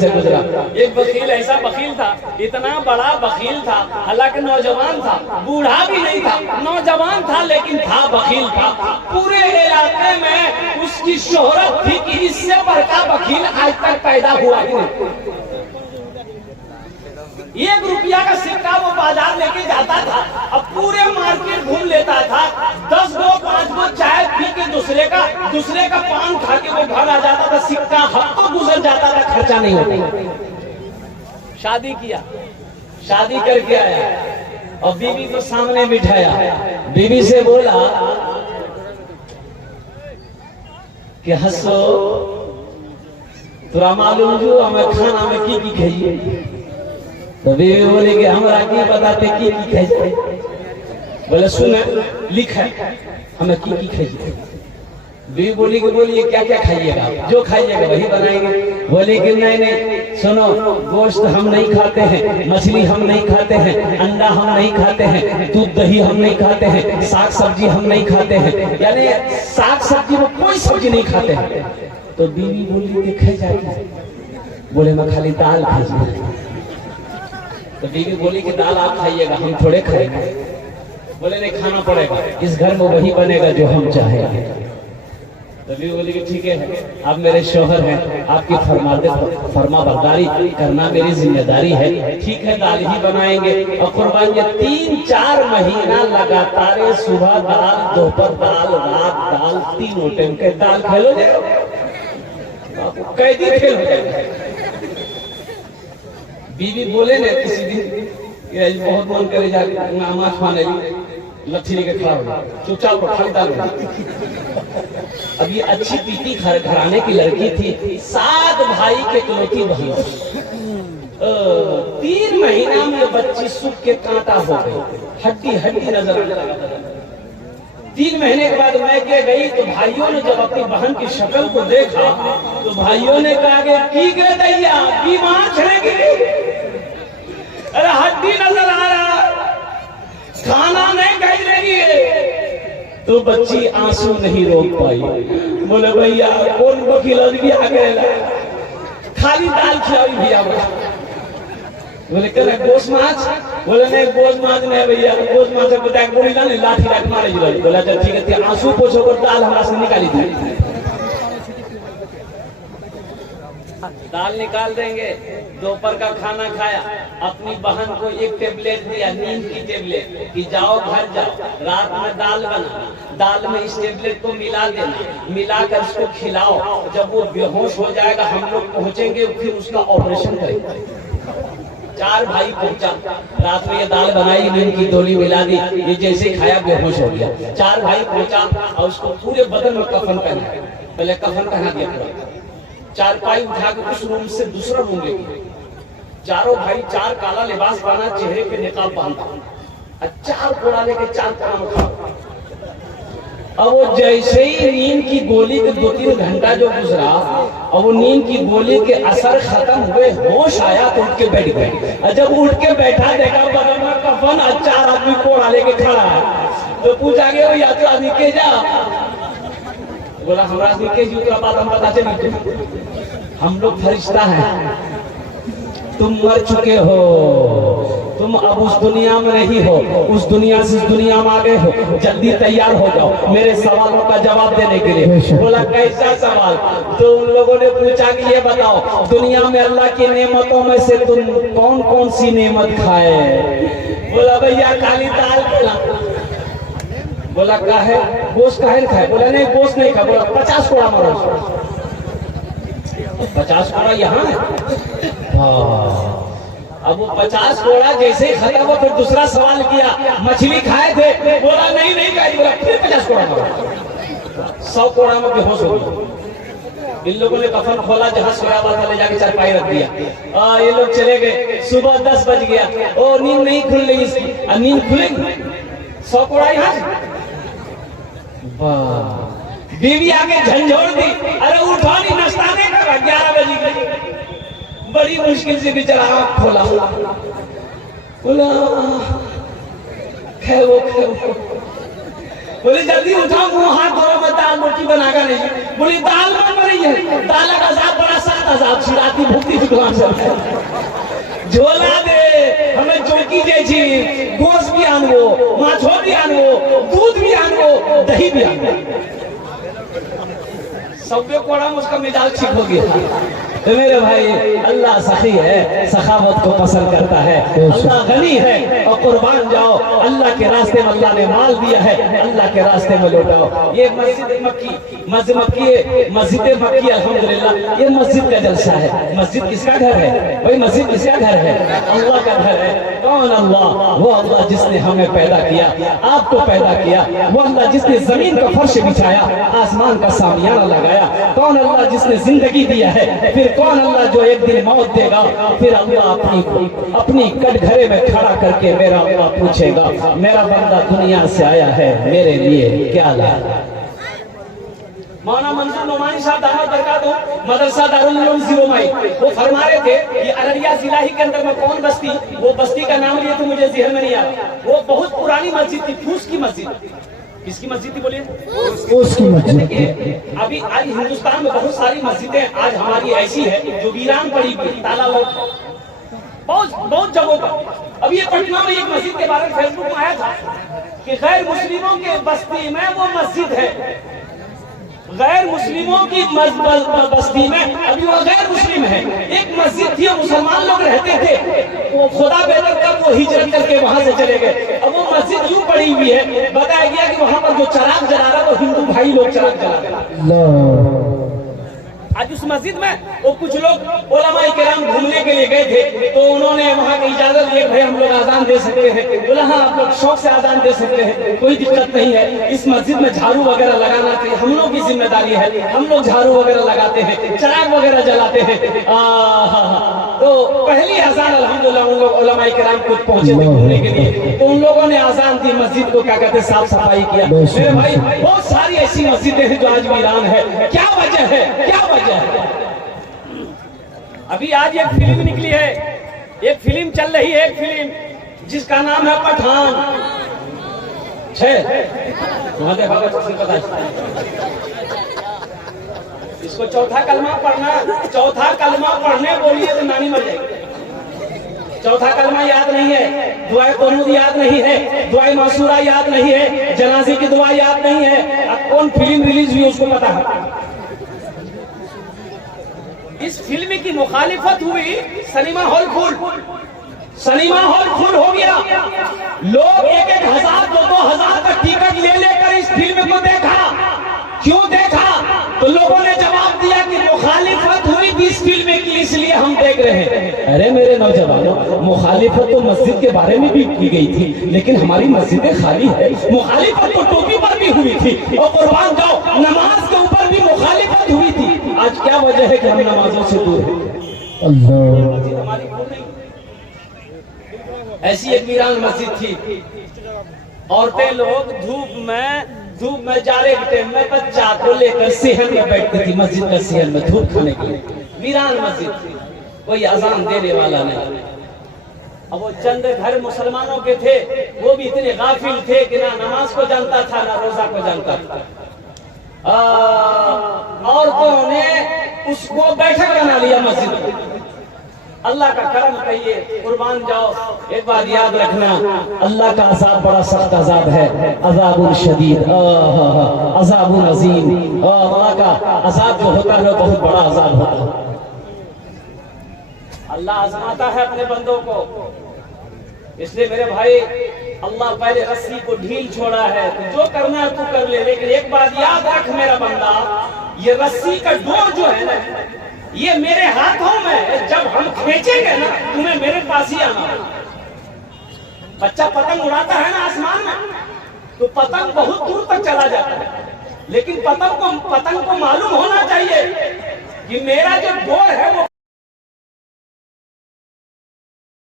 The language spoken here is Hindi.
से गुजरा। एक वकील ऐसा वकील था, इतना बड़ा वकील था, हालांकि नौजवान था, बूढ़ा भी नहीं था, नौजवान था लेकिन था वकील था। पूरे इलाके में उसकी शोहरत थी कि इससे बड़का वकील आज तक पैदा हुआ ही नहीं। 1 रुपया का सिक्का वो बाजार लेके जाता था, अब पूरे मार्केट घूम लेता था, 10 गो 5 गो चाय पी के दूसरे का पान खा के वो घर आ जाता था, सिक्का हफ्तों गुजर जाता था, खर्चा नहीं होता। शादी किया, शादी करके आया और बीवी को सामने बिठाया, बीवी से बोला कि हंसो तोरा मालूम जो हमें खाना में की खाइए। तो बीवी बोले कि हमरा की बताते की खाइए। बोले सुन लिख है हमें की खाइए। बीवी बोली कि बोलिए क्या क्या खाइएगा, जो खाइएगा वही बनाएंगे। बोले कि नहीं सुनो, गोश्त हम नहीं खाते हैं, मछली हम नहीं खाते हैं, अंडा हम नहीं खाते हैं, दूध दही हम नहीं खाते हैं, साग सब्जी हम नहीं खाते हैं, यानी साग सब्जी में कोई सब्जी नहीं खाते हैं। तो बीवी बोली कि खाई जाएगी। बोले मैं खाली दाल खाइए। तो बीवी बोली कि दाल आप खाइएगा, हम थोड़े खाएंगे। बोले नहीं खाना पड़ेगा, इस घर में वही बनेगा जो हम चाहेंगे। तो बीवी बोली कि ठीक है, आप मेरे शौहर हैं, आपकी फरमा बरदारी करना मेरी जिम्मेदारी है। ठीक है दाल ही बनाएंगे। और कुर्बान ये 3-4 महीना लगातार सुबह दाल, दोपहर दाल, रात दाल, 3 टाइम के दाल खा लो, कैदी फेल हो जाएगा। बीवी बोले ने किसी दिन बहुत मन करे जाके मामा खाने लच्छी लेके खा चुपचाप खाली दाल। अब ये अच्छी पीती घराने की लड़की थी, 7 भाई के इकलौती बहन। 3 महीना में बच्ची सूख के कांटा हो गई, हड्डी हड्डी नजर आने लगा। 3 महीने के बाद मैं के गई तो भाइयों ने जब अपनी बहन की शक्ल को देखा तो भाइयों ने कहा कि की दैया बीमार छड़ेगी, अरे हड्डी नजर आ रहा, खाना नहीं खाई रहेगी। तो बच्ची आंसू नहीं रोक पाई। बोले भैया कौन वकील भी आ गए, खाली दाल खिलाई भैया। बोले करे गोश माछ। बोले नहीं गोश माछ नहीं भैया, गोश माछ बता के बोली ना लाठी लाठ मारे जी। बोला अच्छा ठीक है, आंसू पोछो कर दाल हमरा से निकाली दी। दाल निकाल देंगे। दोपहर का खाना खाया, अपनी बहन को एक टेबलेट दिया, नींद की टेबलेट, कि जाओ घर जाओ, रात में दाल बना, दाल में इस टेबलेट को मिला देना, मिलाकर उसको खिलाओ, जब वो बेहोश हो जाएगा हम लोग पहुंचेंगे फिर उसका ऑपरेशन करेंगे। 4 भाई पहुंचा, रात में ये दाल बनाई, नींद की गोली मिला दी, ये जैसे खाया बेहोश हो गया। 4 भाई पहुंचा और उसको पूरे बदन में कफन पहना, पहले कफन पहना दिया, चारपाई उठा के उस रूम से दूसरा रूम ले गए। चारों भाई 4 काला लिबास पहना, चेहरे पे निकाब बांधा, 4 कोड़ा लेके 4 काम खा। अब वो जैसे ही नींद की गोली के 2-3 घंटा जो गुजरा और वो नींद की गोली के असर खत्म हुए, होश आया तो उठ के बैठ गए। जब उठ के बैठा देखा बगल में कफन, 4 आदमी कोड़ा लेके खड़ा है। तो पूछा गया या तो आदमी के जा। बोला हमारा आदमी के जी, तो बात हम पता चली, हम लोग फरिश्ता हैं, तुम मर चुके हो, तुम अब उस दुनिया में नहीं हो, उस दुनिया से इस दुनिया में आ गए हो, जल्दी तैयार हो जाओ मेरे सवालों का जवाब देने के लिए। बोला कैसा सवाल? तो उन लोगों ने पूछा कि ये बताओ दुनिया में अल्लाह की नेमतों में से तुम कौन कौन सी नेमत खाए? बोला भैया खाली दाल खिला। बोला काहे गोश्त काहे खाए? बोला नहीं गोश्त नहीं खा। बोला 50 कोड़ा मारो। 50 कोड़ा यहाँ है। अब वो 50 कोड़ा जैसे खत्म हुआ फिर दूसरा सवाल किया, मछली खाए थे? बोला नहीं नहीं खाई। बोला फिर 50 कोड़ा मारो। 100 कोड़ा में बेहोश हो गया। इन लोगों ने कफन खोला, जहां सोया हुआ था ले जाके चारपाई रख दिया। ये लोग चले गए। सुबह 10 बज गया। ओ नींद नहीं खुल रही इसकी, नींद खुलेगी। 100 कोड़ा यहाँ। बीवी आके झंझोड़ दी, अरे उठा नहीं, नाश्ता नहीं करा। 11 बजे गई, बड़ी मुश्किल से बेचारा आँख खोला। बोला खेवो खेवो। बोले जल्दी उठाओ, मुंह हाथ धो, मैं दाल रोटी बनाकर नहीं। बोली दाल बन रही है, दाल का साथ बड़ा साथ अजाब शिराती भुक्ति विद्वान झोला दे हमें चौकी जैसी गोश्त भी आनवो, माछो भी आनवो, दूध भी आनवो, दही भी आनवो। सब्बे कोड़ा उसका मिजाज ठीक हो गया। तो मेरे भाई अल्लाह सखी है, सखावत को पसंद करता है, अल्लाह गनी है और कुर्बान जाओ। अल्लाह के रास्ते में अल्लाह ने माल दिया है, अल्लाह के रास्ते में लौटाओ। ये मस्जिद मक्की अल्हम्दुलिल्लाह ये मस्जिद का जलसा है। मस्जिद किसका घर है भाई? मस्जिद किसका घर है? अल्लाह का घर है। कौन अल्लाह? वो अल्लाह जिसने हमें पैदा किया, आपको पैदा किया। वो अल्लाह जिसने जमीन का फर्श बिछाया, आसमान का सामियाना लगाया। कौन अल्लाह जिसने जिंदगी दिया है? फिर कौन अल्लाह जो एक दिन मौत देगा? फिर अल्लाह अपनी कटघरे में खड़ा करके मेरा अल्लाह पूछेगा, मेरा बंदा दुनिया से आया है, मेरे लिए क्या लाया? मौलाना मंसूर नोमानी साहब दामद बरकातहू मदरसा दारुल उलूम जीरोमाई वो फरमा रहे थे, ये अररिया जिला ही के अंदर में कौन बस्ती, वो बस्ती का नाम लिए तो मुझे ज़हन में नहीं आ रहा। वो बहुत पुरानी मस्जिद थी, फूस की मस्जिद। किसकी मस्जिद थी बोलिए? उसकी मस्जिद। अभी आज हिंदुस्तान में बहुत सारी मस्जिदें आज हमारी ऐसी है जो वीरान पड़ी हुई, ताला लोग बहुत जगहों पर। अब ये पटना में एक मस्जिद के बारे में फेसबुक में आया था कि गैर मुस्लिमों के बस्ती में वो मस्जिद है, गैर मुस्लिमों की बस्ती में अभी वो गैर मुस्लिम है। एक मस्जिद थी, मुसलमान लोग रहते थे, वो खुदा बेहतर कब वो हिजरत करके वहां से चले गए। अब वो मस्जिद यूं पड़ी हुई है, बताया गया कि वहां पर जो चराग जला रहा वो हिंदू भाई लोग चराग जला रहे। आज उस मस्जिद में वो कुछ लोग उलमा किराम घूमने के लिए गए थे, तो उन्होंने वहां की इजाजत ली, भाई हम लोग आजान दे सकते हैं। बोला हाँ आप लोग शौक से आजान दे सकते हैं, कोई दिक्कत नहीं है। इस मस्जिद में झाड़ू वगैरह लगाना चाहिए, हम लोग की जिम्मेदारी है, हम लोग झाड़ू वगैरह लगाते हैं, चराग वगैरह जलाते हैं। तो पहली आजान अल्हम्दुलिल्लाह उन लोग उलमा किराम कुछ पहुंचे थे घूमने के लिए, तो उन लोगों ने आजान दी, मस्जिद को क्या कहते साफ सफाई किया। मेरे भाई बहुत सारी ऐसी मस्जिदें हैं जो आज वीरान है। क्या वजह है? क्या वजह? अभी आज एक फिल्म निकली है, एक फिल्म चल रही है, एक फिल्म जिसका नाम है पठान। इसको चौथा कलमा पढ़ना, चौथा कलमा पढ़ने बोलिए तो नानी मर जाएगी। चौथा कलमा याद नहीं है, दुआए कुनूत याद नहीं है, दुआए मासूरा याद नहीं है, जनाजे की दुआ याद नहीं है। अब कौन फिल्म रिलीज हुई उसको पता है। इस फिल्म की मुखालिफत हुई, cinema hall full, cinema hall full हो गया। लोग 1,000 2,000 का टिकट ले लेकर इस फिल्म को देखा। क्यों देखा? तो लोगों ने जवाब दिया कि मुखालिफत हुई थी इस फिल्म की, इसलिए हम देख रहे हैं। अरे मेरे नौजवानों, मुखालिफत तो मस्जिद के बारे में भी की गई थी, लेकिन हमारी मस्जिदें खाली है। मुखालिफत तो टोपी पर भी हुई थी, और कुर्बान जाओ नमाज के ऊपर भी मुखालिफत हुई थी। आज क्या वजह है कि हम नमाजों से दूर हैं? मस्जिद हमारी पूरी नहीं। ऐसी एक वीरान मस्जिद थी, औरतें लोग धूप में जाड़े के टाइम में बच्चा को लेकर सेहन में बैठती थी, मस्जिद का सेहन में धूप खाने के लिए। वीरान मस्जिद थी, कोई अजान देने वाला नहीं। अब वो चंद घर मुसलमानों के थे, वो भी इतने गाफिल थे कि ना नमाज को जानता था ना रोजा को जानता था। औरतों ने उसको बैठक बना लिया मस्जिद में। अल्लाह का करम कहिए, कुर्बान जाओ। एक बात याद रखना, अल्लाह का अजाब बड़ा सख्त अजाब है, अजाबुन शदीद, अजाबुन अजीम। अल्लाह का अजाब जो होता है बहुत बड़ा अजाब होता है। अल्लाह आजमाता है अपने बंदों को, इसलिए मेरे भाई अल्लाह पहले रस्सी को ढील छोड़ा है, तो जो करना है तू कर ले। लेकिन एक बात याद रख मेरा बंदा, ये रस्सी का डोर जो है ना, ये मेरे हाथों में, जब हम खींचेंगे ना तुम्हें मेरे पास ही आना। बच्चा पतंग उड़ाता है ना आसमान में, तो पतंग बहुत दूर तक चला जाता है, लेकिन पतंग को मालूम होना चाहिए कि मेरा जो डोर है वो